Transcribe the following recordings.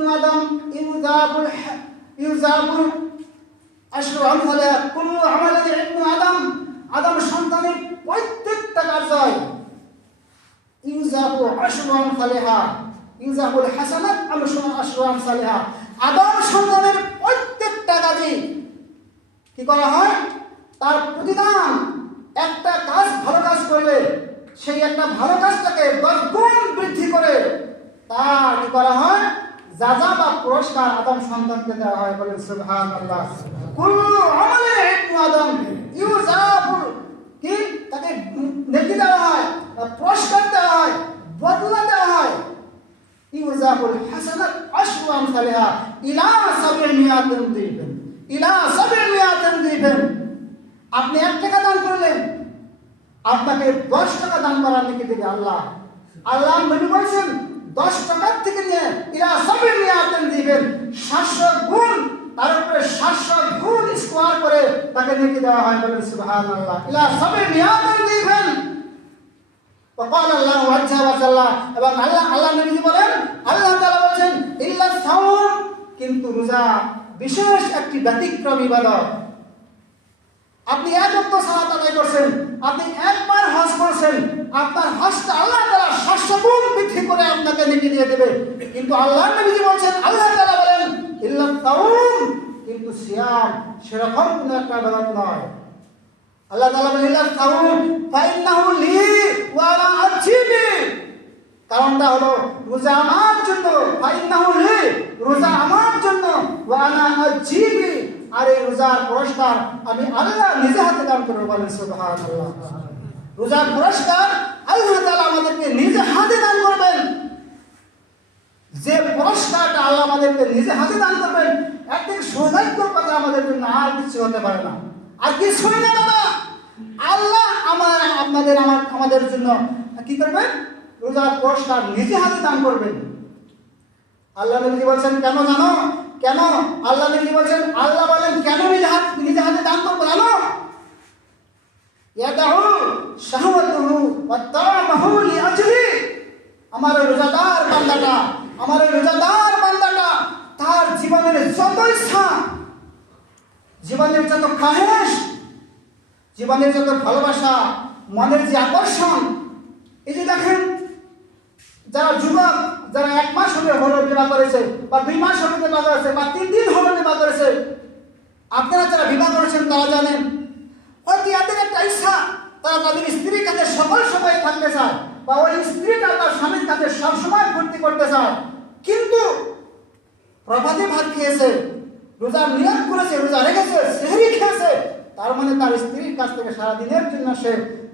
ইবনু আদম ইউজাবুল আশরু আমসালিহা কুল্লু আমালি ইবনু আদম, আদম সন্তানের প্রত্যেকটা কার্যই ইউজাবু আশরু আমসালিহা, ইউজাবুল হাসানাত আশরু আমসালিহা, আদম সন্তানের প্রত্যেকটা কাজই কি করা হয়, তার প্রতিদান। একটা কাজ ভালো কাজ করলে সেই একটা ভালো কাজটাকে 10 গুণ বৃদ্ধি করে তার কি করা হয়, যাজা বা পুরস্কার আদম সন্তানকে দেওয়া হয়। বলেন সুবহানাল্লাহ। কুল্লু আমালি ইবনু আদম ইউজাবুল, কি তাকে নেকি দেওয়া হয়, পুরস্কার দেওয়া হয়, বদলা দেওয়া হয়। ইউজাবুল হাসানাত আশরু আমসালিহা ইলা 700 দিবেন, ইলা 700 দিবেন। আপনি 1 টাকা দান করলেন, আপনাকে 10 টাকা দান করার নেকি দেবে আল্লাহ। আল্লাহ নবী বলেছেন 10 টাকার থেকে নিয়ে ইলা 700 দিবেন, 700 গুণ, তার উপরে 700 গুণ স্কোয়ার করে তাকে নেকি দেওয়া হয়। বলেন সুবহানাল্লাহ। ইলা 700 দিবেন। وقال الله عز وجل, এবং আল্লাহ নবী বলেন, আল্লাহ তাআলা বলেন ইল্লা সাওম, কিন্তু রোজা বিশেষ একটি ব্যতিক্রম ইবাদত। আপনি এক ওয়াক্ত সালাত আদায় করছেন, আপনি একবার হজ করছেন, আপনার হজটা আল্লাহ তাআলা 700 গুণ বৃদ্ধি করে আপনাকে নেকি দিয়ে দেবে। কিন্তু আল্লাহ নবী বলেন, আল্লাহ তাআলা বলেন ইল্লা সাওম, কিন্তু সিয়াম সেরকম কোনো একটা ইবাদত নয়। আল্লাহ তাআলা বলেন ইল্লা সাওম ফাইন্নাহু লি ওয়া আনা আজিবি, কারণটা হলো রোজা আমার জন্য, ফাইন্নাহু লি, রোজা আমার জন্য, ওয়া আনা আজিবি, আর এই রোজার পুরস্কার আমি আল্লাহ নিজে হাতে দান করব। বলেন সুবহানাল্লাহ। রোজার পুরস্কার আল্লাহ তাআলা আমাদেরকে নিজে হাতে দান করবেন। যে পুরস্কারটা আল্লাহ আমাদেরকে নিজে হাতে দান করবেন, একদিন সৌভাগ্যের কথা আমাদের জন্য আর কিছু হতে পারে না, আর কিছুই না বাবা। আল্লাহ আমাদের জন্য কি করবেন, রোজার পুরস্কার নিজে হাতে দান করবেন। আল্লাহ নবী বলেন কেন জানো, কেন আল্লাহ নবী বলেন, আল্লাহ বলেন কেন নিজে হাতে দান করবো জানো, ইয়াদাউ শাহওয়াতুহু ওয়া তা'মাহু লিআজলি, আমার রোজাদার বান্দাটা, আমার রোজাদার বান্দাটা তার জীবনের যত ইচ্ছা, জীবনের যত খাহেশ, জীবনের যত ভালোবাসা, মনের যে আকর্ষণ, এই যে দেখেন যারা যুবক, যারা 1 মাস হলো বিবাহ করেছে, বা 2 মাস হলো বিবাহ করেছে, বা 3 দিন হলো বিবাহ করেছে, আপনারা যারা বিবাহ করেছেন তারা জানেন অতি এদের একটা ইচ্ছা, তারা তাদের স্ত্রীর কাছে সকল সময় থাকতে চায়, বা ওই স্ত্রীটা তার স্বামীর কাছে সবসময় ফুর্তি করতে চায়। কিন্তু প্রভাতে ভাত খেয়েছে, রোজার নিয়ত করেছে, রোজা রেখেছে, সেহরি খেয়েছে, তার মানে তার স্ত্রীর কাছ থেকে সারাদিনের জন্য সে,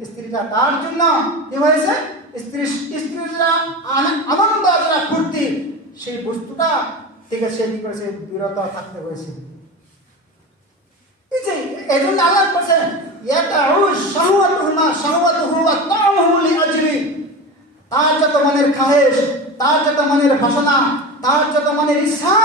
স্ত্রীটা তার জন্য কি হয়েছে, স্ত্রীরা আনন্দ, যারা ফুর্তি, সেই বস্তুটা থেকে সে কি করেছে, বিরত থাকতে হয়েছে। এই যে এই জন্য আল্লাহ বলেছেন ইয়াদাউ শাহওয়াতুহু ওয়া তা'মাহু লিআজলি, তার যত মনের খাহেশ, তার যত মনের বাসনা, তার যত মনের ইচ্ছা,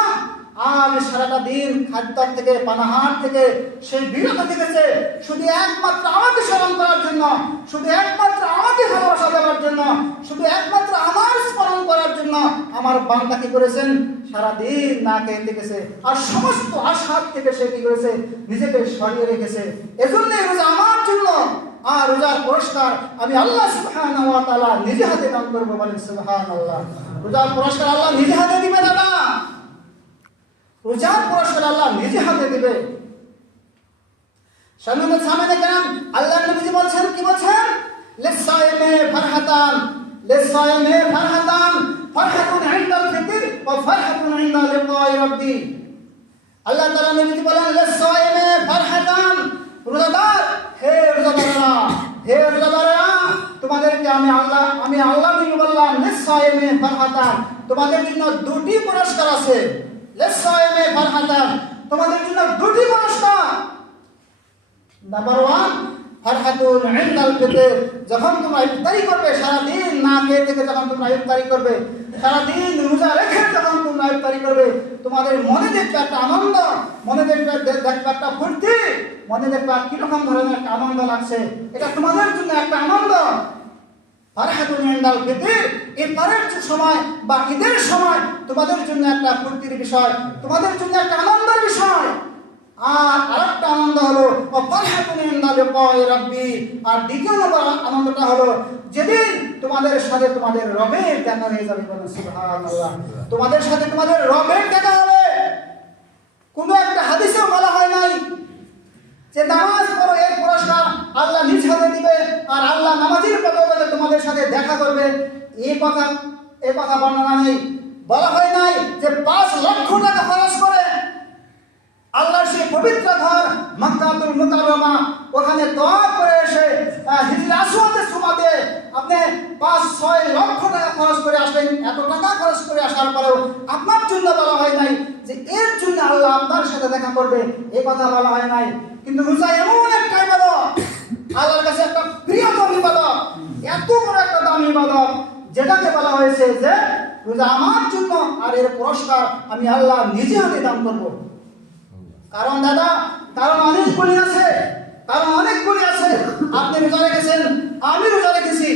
আজ সারাটা দিন খাদ্য থেকে, পানাহার থেকে সেই বিরত থেকেছে, শুধু একমাত্র আমাকে স্মরণ করার জন্য, শুধু একমাত্র আমাকে ভালোবাসা দেওয়ার জন্য, শুধু একমাত্র আমার স্মরণ করার জন্য আমার বান্দা কি করেছেন, সারাদিন না খেয়ে থেকেছে, আর সমস্ত আশার থেকে সে কি করেছে, নিজেকে সরিয়ে রেখেছে। এজন্যই রোজা আমার জন্য, আর রোজার পুরস্কার আমি আল্লাহ সুবহানাহু ওয়া তাআলা নিজে হাতে দান করব। বলেন সুবহানাল্লাহ। রোজার পুরস্কার আল্লাহ নিজে হাতে দিবে দাদা, রোজার পুরস্কার আল্লাহ নিজে হাতে দিবে। সামনে কেন আল্লাহ নবী বলছেন, কি বলছেন, লিসাইমে ফারহাতান, লিসাইমে ফারহাতান, ফারহাতুন ইনদাল ফিতর ওয়া ফারহাতুন ইনদা লিকাই রাব্বি। আল্লাহ তাআলা নবী বলেন লিসাইমে ফারহাতান, রোজাদার, হে রোজাদাররা, হে রোজাদাররা, তোমাদেরকে আমি আল্লাহ নবী বললাম লিসাইমে ফারহাতান, তোমাদের জন্য 2টি পুরস্কার আছে। লিসাইমে ফারহাতান, তোমাদের জন্য 2টি পুরস্কার। নাম্বার 1 ফারহাতুন ইনদাল ফিতর, যখন তোমরা ইফতারি করবে, সারা দিন না খেয়ে থেকে যখন তোমরা ইফতারি করবে, সারা দিন রোজা রেখে যখন তোমরা ইফতারি করবে, তোমাদের মনে দেখবে একটা আনন্দ, মনে দেখবে একটা ফুর্তি, মনে দেখবে কি রকম ধরনের একটা আনন্দ লাগছে, এটা তোমাদের জন্য একটা আনন্দ। ফারহাতুন ইনদাল ফিতর, ইফতারের সময় বা ঈদের সময় তোমাদের জন্য একটা ফুর্তির বিষয়, তোমাদের জন্য একটা আনন্দের বিষয়। আর আরেকটা আনন্দ হলো ফারহাতুন ইনদাল লিকাই রাব্বি, আর দ্বিতীয় নম্বর আনন্দটা হলো যেদিন তোমাদের সাথে তোমাদের রবের দেখা হয়ে যাবে। সুবহানাল্লাহ, তোমাদের সাথে তোমাদের রবের দেখা হবে। কোনো একটা হাদিসেও বলা হয় নাই যে নামাজ পড়ো এর পুরস্কার আল্লাহ নিজ হাতে দিবে আর আল্লাহ নামাজের বদলে তোমাদের সাথে দেখা করবে, এই কথা বর্ণনা নেই। বলা হয় নাই যে 5 লক্ষ টাকা খরচ করে আল্লাহর সেই পবিত্র ঘর মক্কাতুল মুকাররমা ওখানে তওয়াফ করে এসে হিজরি আসওয়াদের সুমাতে আপনি 5-6 লক্ষ টাকা খরচ করে আসলেন। এত টাকা খরচ করে আসার পরেও আপনার জন্য বলা হয় নাই যে এর জন্য আল্লাহ আপনার সাথে দেখা করবে, এই কথা বলা হয় নাই। কিন্তু রোজা এমন একটা ইবাদত, আল্লাহর কাছে একটা প্রিয়তম ইবাদত, এত বড় একটা দামি ইবাদত, যেটাকে বলা হয়েছে যে রোজা আমার জন্য আর এর পুরস্কার আমি আল্লাহ নিজে হাতে দান করব। কারণ দাদা, কারণ অনেকগুলি আছে, আপনি রোজা রেখেছেন, আমি রোজা রেখেছি,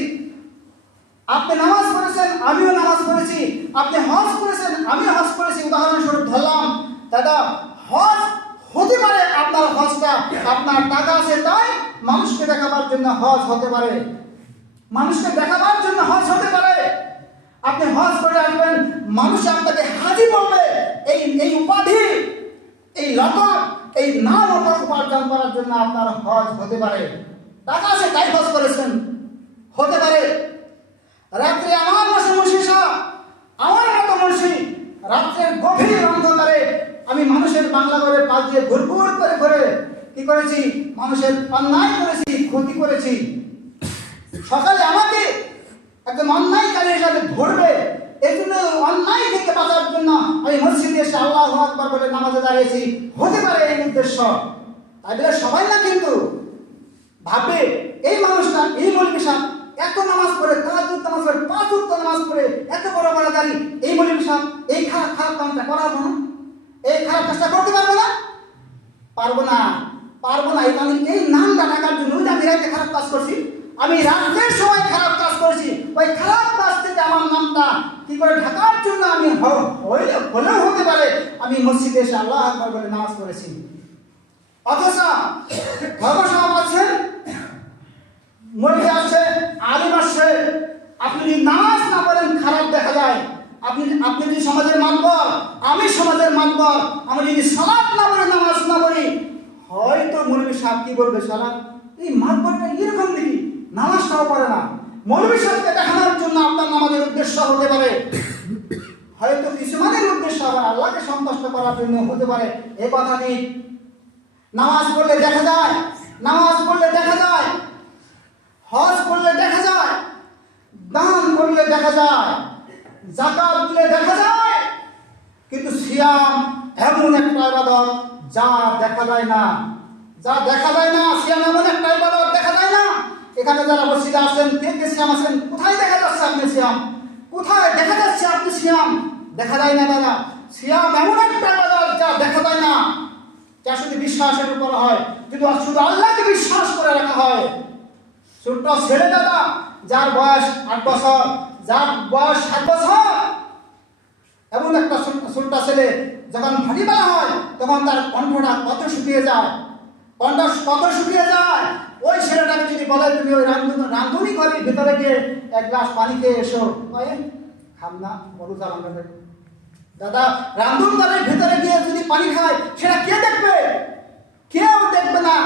আপনি নামাজ পড়েছেন, আমিও নামাজ পড়েছি, আপনি হজ করেছেন, আমিও হজ করেছি। উদাহরণস্বরূপ ধরলাম দাদা, হজ হতে পারে আপনার হজটা আপনার টাকা আছে তাই মানুষকে দেখাবার জন্য হজ হতে পারে, মানুষকে দেখাবার জন্য হজ হতে পারে। আপনি হজ করে আসবেন, মানুষ আপনাকে হাজি বলবে, এই উপাধি, এই লকব, এই নাম উপার্জন করার জন্য আপনার হজ হতে পারে। টাকা আছে তাই হজ করেছেন, হতে পারে। রাত্রে আমার মতো মুন্সি রাত্রের গভীর অন্ধকারে আমি মানুষের বাংলা ঘরে পা দিয়ে ঘুরঘুর করে ঘুরে কি করেছি, মানুষের অন্যায় করেছি, ক্ষতি করেছি। সকালে আমাকে একজন অন্যায়কারী হিসাবে ধরবে, এই জন্য অন্যায় থেকে বাঁচার জন্য আমি মসজিদে এসে আল্লাহু আকবার বলে নামাজে দাঁড়িয়েছি, হতে পারে এই উদ্দেশ্য। তাই বলে সবাই না কিন্তু ভাববে এই মানুষটা, এই মৌলবী সাহেব এত নামাজ পড়ে, তাহাজ্জুদ নামাজ পড়ে, 5 ওয়াক্ত নামাজ পড়ে, এত বড় বড় দাড়ি, এই মৌলবী সাহেব এই খারাপ কাজটা করাবো না, এই খারাপ কাজটা করতে পারবো না, পারবো না। এই নামটা ঢাকার জন্য আমি রাতে খারাপ কাজ করছি, আমি রাতের সময় খারাপ কাজ করেছি, ওই খারাপ কাজ থেকে আমার নামটা কি করে ঢাকার জন্য আমি হলেও হতে পারে আমি মসজিদে এসে আল্লাহু আকবার বলে নামাজ পড়েছি। অথচ ধর্মসভা আছেন, মসজিদ আছে, আলিম আছে, আপনি যদি নামাজ না পড়েন খারাপ দেখা যায়। আপনি যদি সমাজের মাতবর, আমি সমাজের মাতবর, আমি যদি সালাত না পড়ে নামাজ না পড়ি, হয়তো মৌলবী সাহেব কি বলবে, সালাত এই মাতবরটা এরকম দেখি নামাজটাও পড়ে না। মৌলবী সাহেবকে দেখানোর জন্য আপনার নামাজের উদ্দেশ্য হতে পারে, হয়তো কিছুমানের উদ্দেশ্য আবার আল্লাহকে সন্তুষ্ট করার জন্য হতে পারে। এই কথা নেই। নামাজ পড়লে দেখা যায়, হজ করলে দেখা যায়, দান করলে দেখা যায়, যাকাত দিলে দেখা যায়, কিন্তু সিয়াম এমন একটা ইবাদত যা দেখা যায় না, সিয়াম এমন একটা ইবাদত দেখা যায় না। এখানে যারা মসজিদে আছেন, কে সিয়াম আছেন, কোথায় দেখা যাচ্ছে আপনি সিয়াম, কোথায় দেখা যাচ্ছে আপনি সিয়াম? দেখা যায় না দাদা। সিয়াম এমন একটা ইবাদত যা দেখা যায় না, যা শুধু বিশ্বাসের উপর হয়, যদি শুধু আল্লাহকে বিশ্বাস করে রাখা হয়। ছোট্ট ছেলে দাদা, যার বয়স 8 বছর, যার বয়স 7 বছর, এমন একটা ছোট্ট ছেলে যখন ভাটিবেলা হয় তখন তার কণ্ঠটা কত শুকিয়ে যায়, ওই ছেলেটাকে যদি বলে তুমি ওই রান্ধুনি ঘরের ভিতরে গিয়ে 1 গ্লাস পানি খেয়ে এসো, খাম না বড় জ্বালাবে। দাদা, রান্ধুন ঘরের ভিতরে গিয়ে যদি পানি খায় সেটা কে দেখবে? কেউ দেখবে না।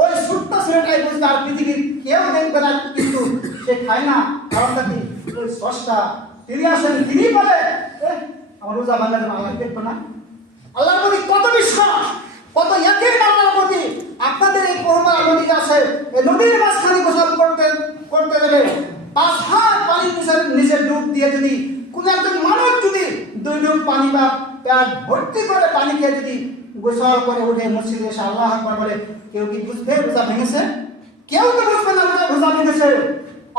ওই ছোট্ট ছেলেটাই বুঝবে, আর পৃথিবীর কেউ দেখবে না, কিন্তু সে খায় না। কারণটা কি? ওই স্রষ্টা তিনি আসেন, তিনি বলে আমার রোজা ভাঙা যেন আল্লাহ দেখবে না। আল্লাহর প্রতি কত বিশ্বাস, কত ইয়াকিন আল্লাহর প্রতি। আপনাদের এই কোহমার নদী আছে, এই নদীর মাঝখানে গোসল করতে গেলে 5 হাত পানির নিচে ডুব দিয়ে যদি কোনো একজন মানুষ যদি 2 ডুব পানি বা পেট ভর্তি করে পানি খেয়ে যদি গোসল করে উঠে মসজিদে এসে আল্লাহু আকবার বলে, কেউ কি বুঝবে রোজা ভেঙেছে? কেউ তো বুঝবে না রোজা ভেঙেছে।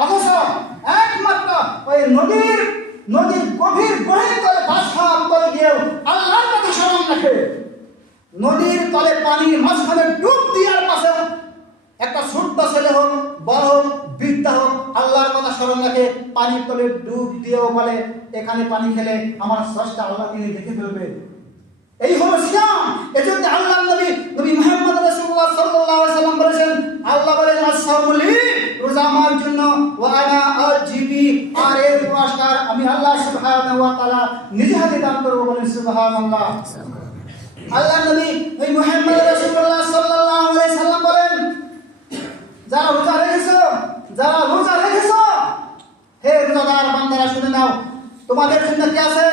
অথচ একমাত্র ওই নদীর গভীর গহীন তলে 5 হাত তলে গিয়েও আল্লাহর কথা স্মরণ রাখে, নদীর তলে পানির মাঝখানে ডুব দেওয়ার পাশে একটা ছোট্ট ছেলে হোক, বড় হোক, বৃদ্ধা হোক, আল্লাহর কথা স্মরণ রাখে, পানির তলে ডুব দিয়েও বলে এখানে পানি খেলে আমার স্রষ্টা আল্লাহ তিনি দেখে ফেলবে। এই হলো সিয়াম। এজন্য আল্লাহর নবী মুহাম্মদ রাসূলুল্লাহ সাল্লাল্লাহু আলাইহি ওয়াসাল্লাম বলেছেন, আল্লাহ বলেন as-সাওমু লি, রোজা আমার জন্য, ওয়া আনা আজিবি, আর এর পুরস্কার আমি আল্লাহ সুবহানাহু ওয়া তাআলা নিজে হাতে দান করব। বলেন সুবহানাল্লাহ। আল্লাহর নবী মুহাম্মদ রাসূলুল্লাহ সাল্লাল্লাহু আলাইহি ওয়াসাল্লাম বলেন, যারা রোজা রেখেছো, হে রোজাদার বান্দারা শুনে নাও, তোমাদের জন্য কি আছে?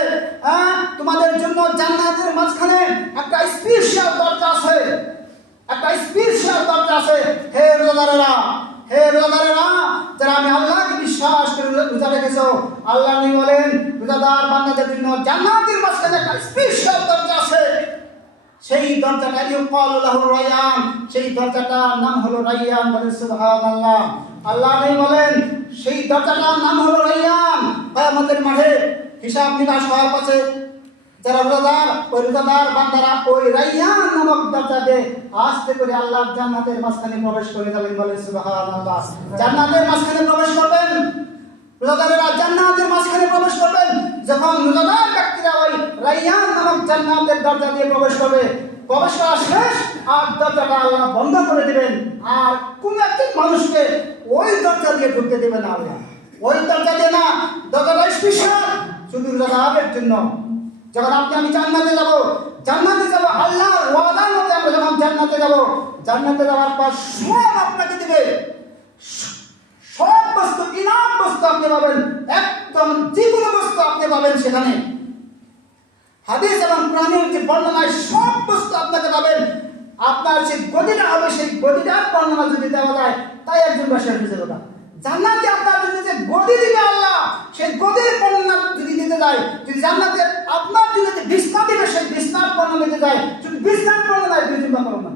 তোমাদের জন্য জান্নাতের মাঝখানে একটা স্পেশাল দরজা আছে, একটা স্পেশাল দরজা আছে। হে রোজাদারেরা, যারা আমি আল্লাহকে বিশ্বাস করে রোজা রেখেছো, আল্লাহ নবী বলেন রোজাদার বান্দাদের জন্য জান্নাতের মাঝখানে একটা স্পেশাল দরজা আছে। সেই দরজাটা ইউকালু লাহু রায়্যান, সেই দরজাটার নাম হলো রায়্যান। বলেন সুবহানাল্লাহ। আল্লাহ নবী বলেন সেই দরজাটার নাম হলো রায়্যান। কিয়ামতের মাঠে হিসাব নিকাশ হওয়ার পথে যারা রোজাদার বান্দারা ওই রায়্যান নামক দরজা দিয়ে আস্তে করে আল্লাহর জান্নাতের মাঝখানে প্রবেশ করে যাবেন। বলেন সুবহানাল্লাহ। জান্নাতের মাঝখানে প্রবেশ করবেন, রোজাদারেরা জান্নাতের মাঝখানে প্রবেশ করবেন। যখন রোজাদার ব্যক্তিরা ওই রায়্যান নামক জান্নাতের দরজা দিয়ে প্রবেশ করবে, প্রবেশ করা শেষ আর দরজাটা আল্লাহ বন্ধ করে দিবেন, আর কোন একজন মানুষকে ওই দরজা দিয়ে ঢুকতে দিবেন না আল্লাহ। ওই দরজা দিয়ে না, দরজাটা স্পেশাল শুধু রোজাদারের জন্য। যখন আমি জান্নাতে যাব, আল্লাহর ওয়াদা মতে আমরা যখন জান্নাতে যাওয়ার পর সব আপনাকে দিবে, সব বস্তু, ইনাম বস্তু আপনি পাবেন, একদম যে কোনো বস্তু আপনি পাবেন সেখানে। হাদিস এবং কোরআনের যে বর্ণনায় সব বস্তু আপনাকে পাবেন। আপনার যে গদিটা হবে, সেই গদিটার বর্ণনা যদি দেওয়া যায় তাই একজন বাসায় হয়ে যাবে। জান্নাতে আপনার জন্য যে গদি দিবে আল্লাহ, সেই গদির বর্ণনা যদি দিতে যায়, যদি জান্নাতে আপনার জন্য যে বিছনা দিবে সেই বিছনার বর্ণনা দিতে যায়, যদি বিছনার বর্ণনায় দুই চিন্তা করুন না,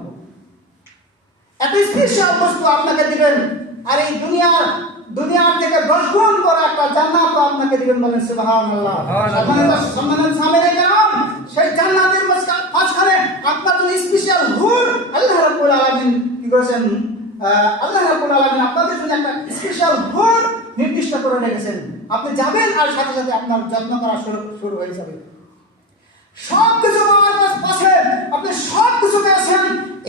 এত স্পেশাল বস্তু আপনাকে দিবেন। আর এই দুনিয়ার থেকে 10 গুণ বড় একটা জান্নাত আপনাকে দিবেন। বলেন সুবহানাল্লাহ। সম্মানিত সামনে কেরাম, সেই জান্নাতের মাঝখানে আপনার জন্য স্পেশাল হুর আল্লাহ রাব্বুল আলামিন কি করেছেন? আল্লাহ রাব্বুল আলামিন আপনাদের জন্য একটা স্পেশাল হুর নির্দিষ্ট করে রেখেছেন। আপনি যাবেন আর সাথে সাথে আপনার যত্ন করা শুরু হয়ে যাবে। সব কিছু পাওয়ার পাশে আপনি সব কিছু পেয়েছেন,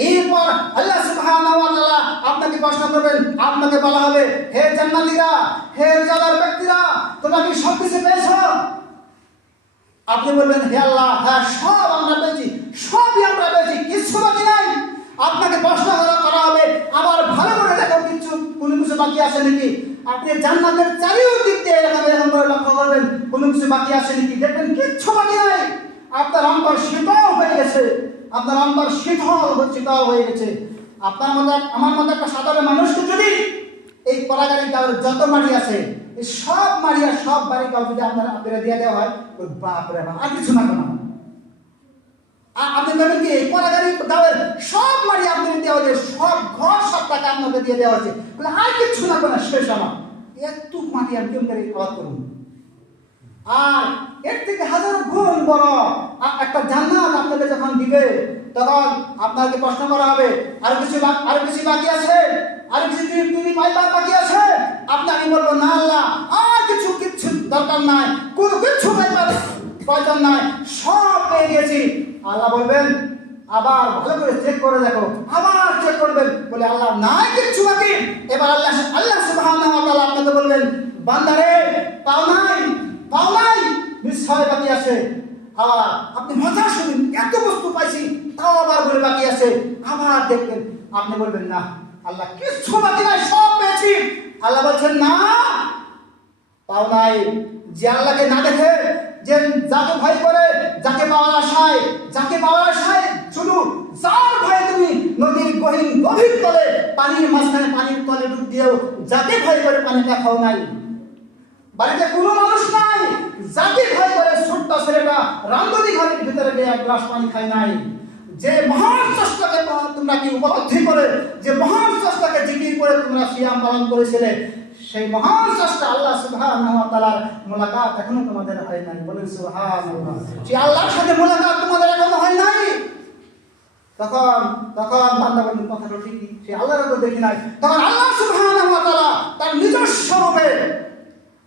এরপর আল্লাহ সুবহানাহু ওয়া তাআলা আপনাকে প্রশ্ন করবেন, আপনাকে বলা হবে, হে জান্নাতীরা, হে রোজাদার ব্যক্তিরা, তোমরা কি সব কিছু পেয়েছো? আপনি বলবেন, হে আল্লাহ, হ্যাঁ সব আমরা পেয়েছি, সবই আমরা পেয়েছি, কিছু বাকি নাই। আপনাকে প্রশ্ন করা হবে, আবার ভালো করে দেখো কোনো কিছু বাকি আছে নাকি। আপনি জান্নাতের চারিদিক দিয়ে এরকম করে লক্ষ্য করবেন, কোনো কিছু বাকি আছে নাকি, দেখবেন কিচ্ছু বাকি নাই। আপনার অন্তর শীতল হয়ে গেছে, আপনার মধ্যে আমার মধ্যে একটা সাধারণ মানুষকে যদি এই কলাগাড়ি কাউর যত মাড়ি আছে, এই সব মাড়ি আর সব বাড়ি কাউ যদি আপনারা দিয়ে দেওয়া হয়, ওই বাপরে বাপ, আর কিছু না কেন আপনি বলবেন কি, এই কলাগাড়ি গাঁয়ের সব মাড়ি আপনি দেওয়া হয়েছে, সব ঘর সব টাকা আপনাকে দিয়ে দেওয়া হয়েছে, আর কিছু না কেন শেষ আমার একটু মাটি আমি কেমন করে খাওয়া করুন। আর এর থেকে হাজার গুণ বড় একটা জান্নাত আপনাকে যখন দিবে, তখন আপনাকে প্রশ্ন করা হবে, আর কিছু বাকি আছে, আর কিছু তুমি পাইবার বাকি আছে। আমি বলবো, না আল্লাহ, আর কিচ্ছু দরকার নাই, কোনো কিছু পাইবার প্রয়োজন নাই, সব পেয়ে গেছি। আল্লাহ বলবেন, আবার ভালো করে চেক করে দেখো, আবার চেক করবেন, বলে আল্লাহ নাই কিচ্ছু বাকি। এবার আল্লাহ সুবহানাহু ওয়া তাআলা আপনাকে বলবেন, বান্দারে, পাও নাই, নিশ্চয় বাকি আছে। আবার আপনি মজা শুনুন, এত বস্তু পাইছি, তাও আবার বলে বাকি আছে। আবার দেখবেন, আপনি বলবেন, না আল্লাহ কিচ্ছু বাকি নাই, সব পেয়েছি। আল্লাহ বলছেন, না, পাও নাই। যে আল্লাহকে না দেখে, যে যাকে ভয় করে, যাকে পাওয়ার আশায় শুধু যার ভয়ে তুমি নদীর গভীর তলে, পানির মাঝখানে, পানির তলে ডুব দিয়েও যাকে ভয় করে পানিটা খাও নাই। বাড়িতে কোনো মানুষ নাই, যাকে ভয় করে ছোট্ট ছেলেটা রান্ধনী ঘরের ভিতরে গিয়ে এক গ্লাস পানি খায় নাই। যে মহান চেষ্টাকে তোমরা কি উপলব্ধি করে, যে মহান চেষ্টাকে জিকির করে তোমরা সিয়াম পালন করেছিলে, সেই মহান চেষ্টা আল্লাহ সুবহানাহু ওয়া তাআলার মুলাকাত এখনো তোমাদের হয় নাই। বলেন সুবহানাল্লাহ। সেই আল্লাহর সাথে মুলাকাত তোমাদের এখনো হয় নাই। তখন তখন বান্দা বলেন কথাটা ঠিকই, সে আল্লাহর উপর দেখি নাই। তখন আল্লাহ সুবহানাহু ওয়া তাআলা তার নিজস্ব রূপে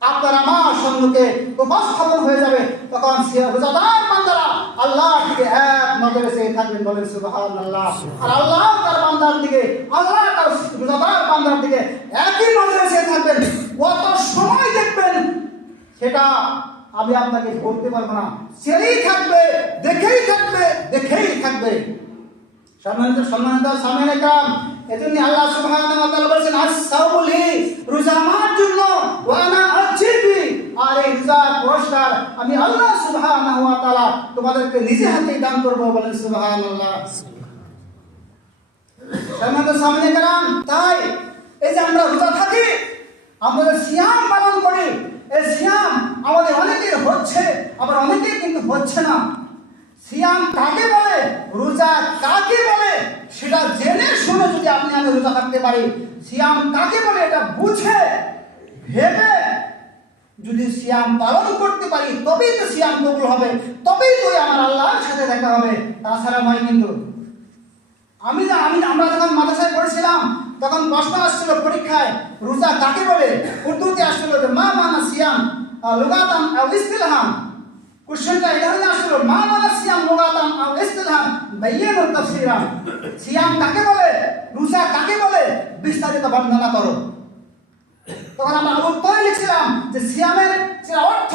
আপনার আমার সম্মুখে উপস্থাপন হয়ে যাবে। তখন রোজাদার বান্দারা আল্লাহর দিকে এক নজরে চেয়ে থাকবেন, বলেন সুবহানাল্লাহ। আর আল্লাহ তার বান্দার দিকে, আল্লাহ তার রোজাদার বান্দার দিকে একই নজরে চেয়ে থাকবেন। কত সময় দেখবেন সেটা আমি আপনাকে বলতে পারবো না, চেয়েই থাকবে, দেখেই থাকবে, দেখেই থাকবে। সম্মানিত সামনে কাম, এজন্য আল্লাহ সুবহানাহু ওয়া তাআলা বলেছেন as-সাওমু লি, রোজা আমার জন্য, ওয়া আনা আজজি, আর এই রোজার পুরস্কার আমি আল্লাহ সুবহানাহু ওয়া তাআলা তোমাদেরকে নিজে হাতেই দান করব, বলেন সুবহানাল্লাহ। সম্মানিত সামনে কাম, তাই এই যে আমরা রোজা থাকি, আমরা সিয়াম পালন করি, এই সিয়াম আমাদের অনেকের হচ্ছে, আবার অনেকের কিন্তু হচ্ছে না। সিয়াম কাকে বলে, রোজা কাকে বলে, সেটা জেনে শুনে যদি আপনি আমি রোজা থাকতে পারি, সিয়াম কাকে বলে এটা বুঝে ভেবে যদি সিয়াম পালন করতে পারি, তবেই তো সিয়াম কবুল হবে, তবেই তো আমার আল্লাহর সাথে দেখা হবে। তাছাড়া নয়। কিন্তু আমরা যখন মাদ্রাসায় পড়েছিলাম তখন প্রশ্ন আসছিল পরীক্ষায়, রোজা কাকে বলে, উর্দুতে আসছিল যে মা মানা সিয়াম লুগাতান আও ইসতিলাহান। কোশ্চেনটা এটা হয়ে আসছিল মা মানা সিয়াম লুগাতান আও ইসতিলাহান বায়ানুত তাফসীরান। সিয়াম কাকে বলে, রোজা কাকে বলে, বিস্তারিত বর্ণনা করো। তখন আমরা উত্তরে লিখছিলাম যে সিয়ামের যে অর্থ,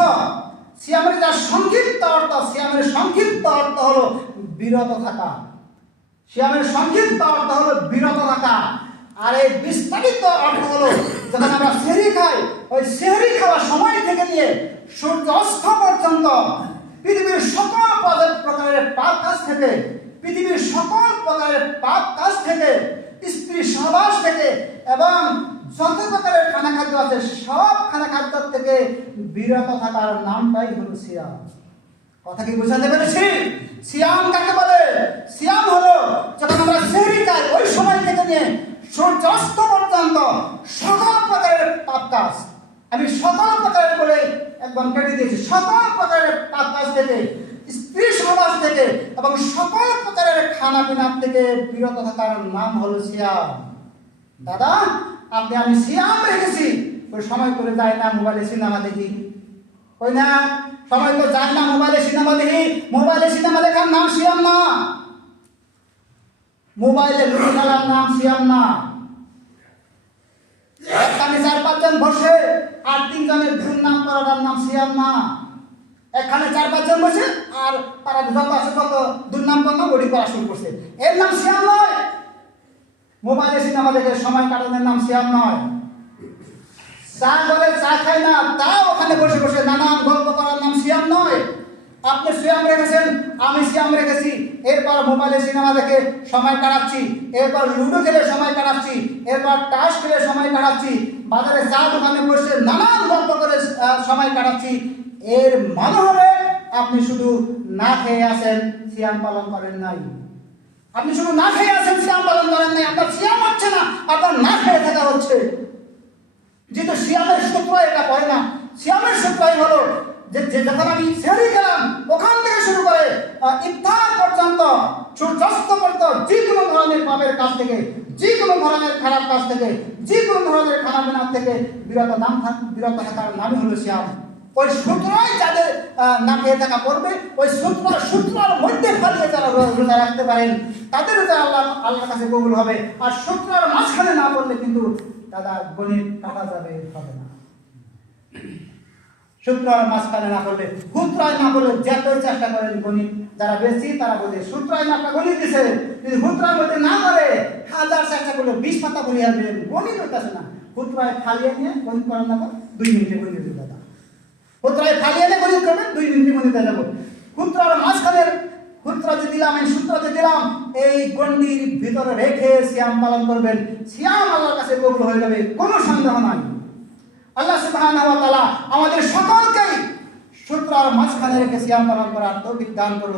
সিয়ামের যা সংক্ষিপ্ত অর্থ, সিয়ামের সংক্ষিপ্ত অর্থ হলো বিরত থাকা। সিয়ামের সংক্ষিপ্ত অর্থ হলো বিরত থাকা। আর এই বিস্তারিত অর্থ হলো যখন আমরা সেহরি খাই, ওই সেহরি খাওয়ার সময় থেকে নিয়ে সূর্য অস্ত পর্যন্ত পৃথিবীর সকল প্রকারের পাপ কাজ থেকে, পৃথিবীর সকল প্রকারের পাপ কাজ থেকে, স্ত্রী সহবাস থেকে এবং যত প্রকারের খানা খাদ্য আছে সব খানা খাদ্য থেকে বিরত থাকার নামটাই হলো সিয়াম। কথা কি বোঝাতে পেরেছি? সিয়াম কাকে বলে? সিয়াম হলো যখন আমরা সেহরি খাই ওই সময় থেকে নিয়ে সূর্যাস্ত পর্যন্ত সকল প্রকারের পাপ কাজ, আমি সকল প্রকারের বলে একদম কেটে দিয়েছি, সকল প্রকারের পাপ কাজ থেকে, স্ত্রী সহবাস থেকে এবং সকল প্রকারের খানা পিনার থেকে বিরত থাকার নাম হলো সিয়াম। দাদা আপনি আমি সিয়াম রেখেছি, ওই সময় করে যায় না মোবাইলে সিনেমা দেখি, ওই না সময় তো যায় না মোবাইলে সিনেমা দেখি। মোবাইলে সিনেমা দেখার নাম সিয়াম না, মোবাইলে লুডো খেলার নাম সিয়াম না। এখানে 4-5 জন বসে আর 3 জনের দুর্নাম করার নাম সিয়াম না। এখানে 4-5 জন বসে আর তারা যত আছে তত দুর্নাম করা বডি করা শুরু করছে, এর নাম সিয়াম নয়। মোবাইলে সিনেমা দেখে সময় কাটানোর নাম সিয়াম নয়। চা বলে চা খাই না, তাও ওখানে বসে বসে নানান গল্প করার নাম সিয়াম নয়। আপনি সিয়াম রেখেছেন, আমি সিয়াম রেখেছি, এরপর মোবাইলে সিনেমা দেখে সময় কাটাচ্ছি, এরপর লুডো খেলে সময় কাটাচ্ছি, এরপর তাস খেলে সময় কাটাচ্ছি, বাজারে চা দোকানে বসে নানান গল্প করে সময় কাটাচ্ছি। এর মানে হবে আপনি শুধু না খেয়ে আছেন, সিয়াম পালন করেন নাই। আপনি শুধু না খেয়ে আছেন, সিয়াম পালন করেন নাই। আপনার সিয়াম হচ্ছে না, আপনার না খেয়ে থাকা হচ্ছে। যেহেতু সিয়ামের সূত্র এটা পড়ে না, সিয়ামের সূত্রই হলো যে যখন আমি সেহরি খেলাম ওখান থেকে শুরু করে ইফতার পর্যন্ত, সূর্যাস্ত পর্যন্ত যে কোনো ধরনের পাপের কাজ থেকে, যে কোনো ধরনের খারাপ কাজ থেকে, যে কোনো ধরনের খারাপ বিনাশ থেকে বিরত থাকার নামই হলো সিয়াম। ওই সূত্রই যাদের না খেয়ে থাকা পড়বে, ওই সূত্রের মধ্যে ফালিয়ে যারা রোজা রাখতে পারেন তাদের রোজা আল্লাহর কাছে কবুল হবে। আর সূত্রের মাঝখানে না পড়লে কিন্তু দাদা গণিত কাটা যাবে, হবে না। সূত্রের মাঝখানে না করলে, সূত্রায় না করলে যতই চেষ্টা করেন গণিত যারা বেশি তারা বোঝে, সূত্রায় না একটা গণিত দিছে, যদি সূত্রের মধ্যে না করে 1000 চেষ্টা করলে 20 পাতা করে আসবেন, গণিত হচ্ছে না। সূত্রায় ফালিয়ে নিয়ে গণিত করার না 2 মিনিটে গণিত দিতে দাদা, সূত্রায় ফালিয়ে নিয়ে গণিত করবেন 2 মিনিটে গণিতে যাবো। সূত্রের মাঝখানের সূত্র যে দিলাম, এই সূত্র যে দিলাম, এই গণ্ডির ভিতরে রেখে সিয়াম পালন করবেন, সিয়াম আল্লাহর কাছে কবুল হয়ে যাবে, কোনো সন্দেহ নাই। আল্লাহ সুবহানাহু ওয়া তাআলা আমাদের সকলকেই সূত্রের মাঝখানে রেখে সিয়াম পালন করার তৌফিক দান করুন।